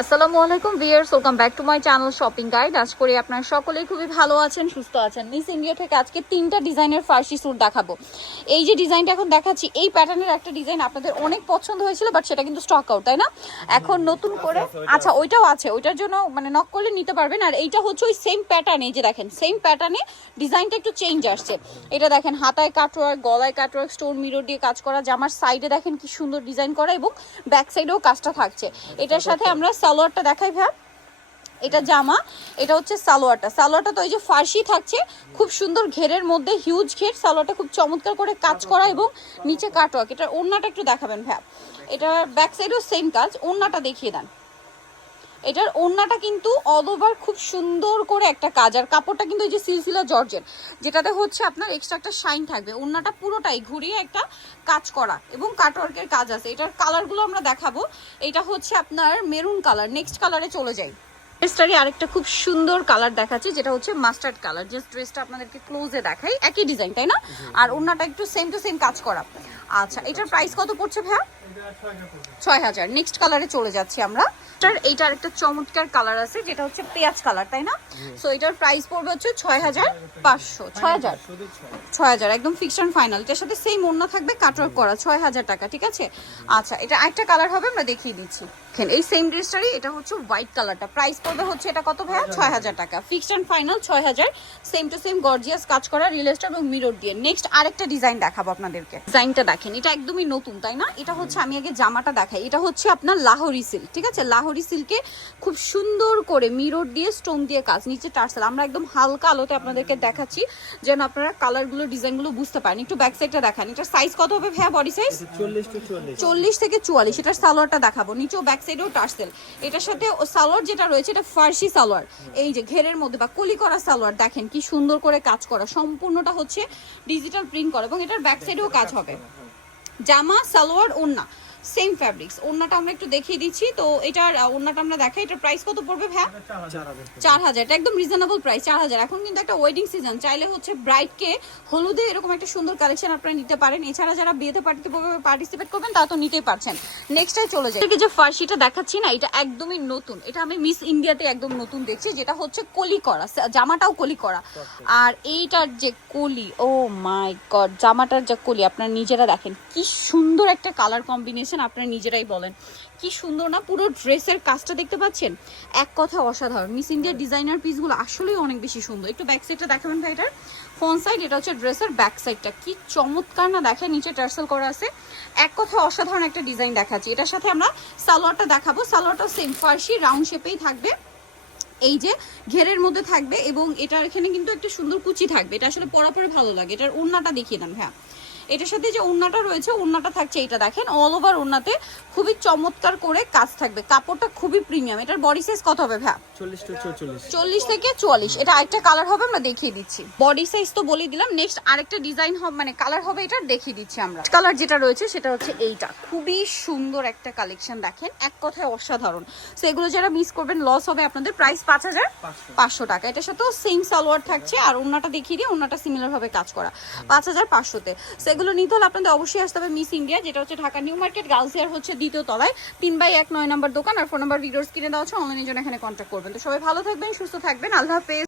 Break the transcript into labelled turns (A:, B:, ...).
A: আসসালামু আলাইকুম viewers welcome back to my channel shopping guide আজ করি আপনারা সকলেই খুবই ভালো আছেন সুস্থ আছেন। মিস ইন্ডিয়া থেকে আজকে তিনটা ডিজাইনের ফার্সি স্যুট দেখাবো। এই যে ডিজাইনটা এখন দেখাচ্ছি এই প্যাটার্নের একটা ডিজাইন আপনাদের অনেক পছন্দ হয়েছিল বাট সেটা কিন্তু স্টক আউট তাই না? এখন নতুন করে আচ্ছা ওইটাও আছে ওইটার জন্য মানে নক করলে নিতে পারবেন আর এইটা হচ্ছে ওই সেম প্যাটার্ন এই যে দেখেন সেম প্যাটার্নে ডিজাইনটা একটু চেঞ্জ আসছে। এটা দেখেন হাতায় কাটওয়ার্ক গলায় কাটওয়ার্ক স্টোন মিরর দিয়ে কাজ করা জামার সাইডে দেখেন কি সুন্দর ডিজাইন করা এবং ব্যাক সাইডেও কাজটা থাকছে। এটার সাথে আমরা সালোয়ারটা দেখাই ভ্যা এটা জামা, এটা হচ্ছে সালোয়ারটা। সালোয়ারটা তো এই যে ফার্সি থাকছে, খুব সুন্দর ঘেরের মধ্যে হিউজ ঘের। সালোয়ারটা খুব চমৎকার করে কাজ করা এবং নিচে কাটওয়ার্ক এটা ওড়নাটা একটু দেখাবেন ভ্যা এটা ব্যাক সাইডেও সেম কাজ, ওড়নাটা দেখিয়ে দেন। এটার ওড়নাটা কিন্তু অল ওভার খুব সুন্দর করে একটা কাজ। আর কাপড়টা কিন্তু এই যে সিলসিলা জর্জের যেটাতে হচ্ছে আপনার এক্সট্রা একটা শাইন থাকবে। ওড়নাটা পুরোটাই ঘুরিয়ে একটা কাজ করা এবং কাটওয়ার্কের কাজ আছে। এটার কালারগুলো আমরা দেখাবো। এটা হচ্ছে আপনার মেরুন কালার নেক্সট কালারে চলে যাই। ড্রেসটারই আরেকটা খুব সুন্দর কালার দেখাচ্ছে যেটা হচ্ছে মাস্টার্ড কালার জাস্ট ড্রেসটা আপনাদেরকে ক্লোজে দেখাই। একই ডিজাইন তাই না? আর ওড়নাটা একটু সেম টু সেম কাজ করা। আচ্ছা এটার প্রাইস কত পড়ছে ভাইয়া? ছয় হাজার। নেক্সট কালারে চলে যাচ্ছি আমরা। এটার এইটার একটা চমৎকার কালার আছে যেটা হচ্ছে পেঁয়াজ কালার তাই না? সো এটার প্রাইস পড়বে হচ্ছে ছয় হাজার পাঁচশো। ছয় হাজার। ছয় হাজার একদম ফিক্সড ফাইনাল এটার সাথে সেম অন্য থাকবে কাটওয়ার্ক করা ছয় হাজার টাকা ঠিক আছে? আচ্ছা এটা একটা কালার হবে আমরা দেখিয়ে দিচ্ছি। দেখেন এই সেম ড্রেসটারই এটা হচ্ছে হোয়াইট কালারটা প্রাইস পড়বে হচ্ছে এটা কত ভাইয়া? ছয় হাজার টাকা। ফিক্সড অ্যান্ড ফাইনাল ছয় হাজার। সেম টু সেম গর্জিয়াস কাজ করা রিলেস্টার এবং মিরর দিয়ে। নেক্সট আরেকটা ডিজাইন দেখাবো আপনাদেরকে। ডিজাইনটা দেখেন এটা একদমই নতুন তাই না? এটা হচ্ছে আমি আগে জামাটা দেখাই এটা হচ্ছে আপনার লাহোরি সিল্ক ঠিক আছে? লাহোরি সিল্কে খুব সুন্দর করে মিরর দিয়ে স্টোন দিয়ে কাজ। নিচে টার্সেল। আমরা একদম হালকা আলোতে আপনাদেরকে দেখাচ্ছি যেন আপনারা কালারগুলো ডিজাইনগুলো বুঝতে পারেন। একটু ব্যাক সাইডটা দেখান। এটার সাইজ কত হবে ভাইয়া বডি সাইজ
B: চল্লিশ
A: থেকে চুয়াল্লিশ। এটার সালোয়ারটা দেখাবো। নিচেও ব্যাক সাইডেও টার্সেল। এটার সাথে সালোয়ার যেটা রয়েছে এটা ফার্সি সালোয়ার। এই যে ঘেরের মধ্যে বা কলি করা সালোয়ার দেখেন কি সুন্দর করে কাজ করা। সম্পূর্ণটা হচ্ছে ডিজিটাল প্রিন্ট করা এবং এটার ব্যাক সাইডেও কাজ হবে। জামা সালোয়ার ওড়না। সেম ফ্যাব্রিক্স ওড়নাটা আমরা একটু দেখিয়ে দিচ্ছি। তো এটার আহ, ওড়নাটা আমরা দেখাই। এটার প্রাইস কত পড়বে ভ্যা
B: চার হাজার।
A: চার হাজার। এটা একদম রিজনেবল প্রাইস চার হাজার। এখন কিন্তু একটা ওয়েডিং সিজন চাইলে হচ্ছে ব্রাইডকে হলুদে এরকম একটা সুন্দর কালেকশন আপনারা নিতে পারেন। এছাড়া যারা বিয়েতে পার্টিসিপেট করবেন তা তো নিতেই পারছেন। নেক্সট চলে যায় এটাকে যে ফার্সিটা দেখাচ্ছি না এটা একদমই নতুন। এটা আমি মিস ইন্ডিয়াতে একদম নতুন দেখছি যেটা হচ্ছে কলি করা। জামাটাও কলি করা। আর এইটার যে কলি ও মাই গড জামাটার যে কলি আপনারা নিজেরা দেখেন কি সুন্দর একটা কালার কম্বিনেশন আপনারা নিজেরাই বলেন। কি সুন্দর না, পুরো ড্রেসের কাজটা দেখতে পাচ্ছেন? এক কথা অসাধারণ। মিস ইন্ডিয়ার ডিজাইনার পিসগুলো আসলেই অনেক বেশি সুন্দর। একটু ব্যাক সাইডটা দেখাবেন ভাই এটার ফ্রন্ট সাইড এটা হচ্ছে ড্রেসের ব্যাক সাইডটা কি চমৎকার না, দেখেন, নিচে টার্সেল করা আছে। এক কথা অসাধারণ একটা ডিজাইন দেখাচ্ছি। এটার সাথে আমরা সালোয়ারটা দেখাবো। সালোয়ারটা সেম ফার্সি রাউন্ড শেপেই থাকবে। এই যে ঘেরের মধ্যে থাকবে এবং এটার এখানে কিন্তু একটা সুন্দর কুচি থাকবে। এটা আসলে পরা পরে ভালো লাগে। এটার ওড়নাটা দেখিয়ে দেন হ্যাঁ এটার সাথে যে ওড়নাটা রয়েছে ওড়নাটা থাকছে এটা দেখেন। অল ওভার ওড়নাতে খুবই চমৎকার করে কাজ থাকবে। কাপড়টা খুবই প্রিমিয়াম এটার বডি সাইজ কত হবে ভ্যা চল্লিশ থেকে চুয়াল্লিশ। এটা আরেকটা কালার হবে আমরা দেখিয়ে দিচ্ছি। বডি সাইজ তো বলে দিলাম। নেক্সট আরেকটা ডিজাইন হবে মানে কালার হবে এটা দেখিয়ে দিচ্ছি আমরা। কালার যেটা রয়েছে সেটা হচ্ছে এইটা। খুবই সুন্দর একটা কালেকশন দেখেন। এক কথায় অসাধারণ। সো এগুলো যারা মিস করবেন লস হবে আপনাদের প্রাইস পাঁচ হাজার পাঁচশো। টাকা। এটার সাথেও সেম সালোয়ার থাকছে। আর ওনাটা দেখিয়ে দিয়ে ওনাটা সিমিলার ভাবে কাজ করা। পাঁচ হাজার পাঁচশোতে। সেগুলো নিতে হলে আপনাদের অবশ্যই আসতে হবে মিস ইন্ডিয়া যেটা হচ্ছে ঢাকা নিউ মার্কেট গার্লসিয়ার হচ্ছে দ্বিতীয় তলায়। তিন বাই এক, নয় নম্বর দোকান, আর ফোন নাম্বার ভিডিওস কিনে দেওয়া হচ্ছে অনলাইনের জন্য এখানে কন্ট্যাক্ট করবেন। তো সবাই ভালো থাকবেন, সুস্থ থাকবেন, আল্লাহ হাফেজ।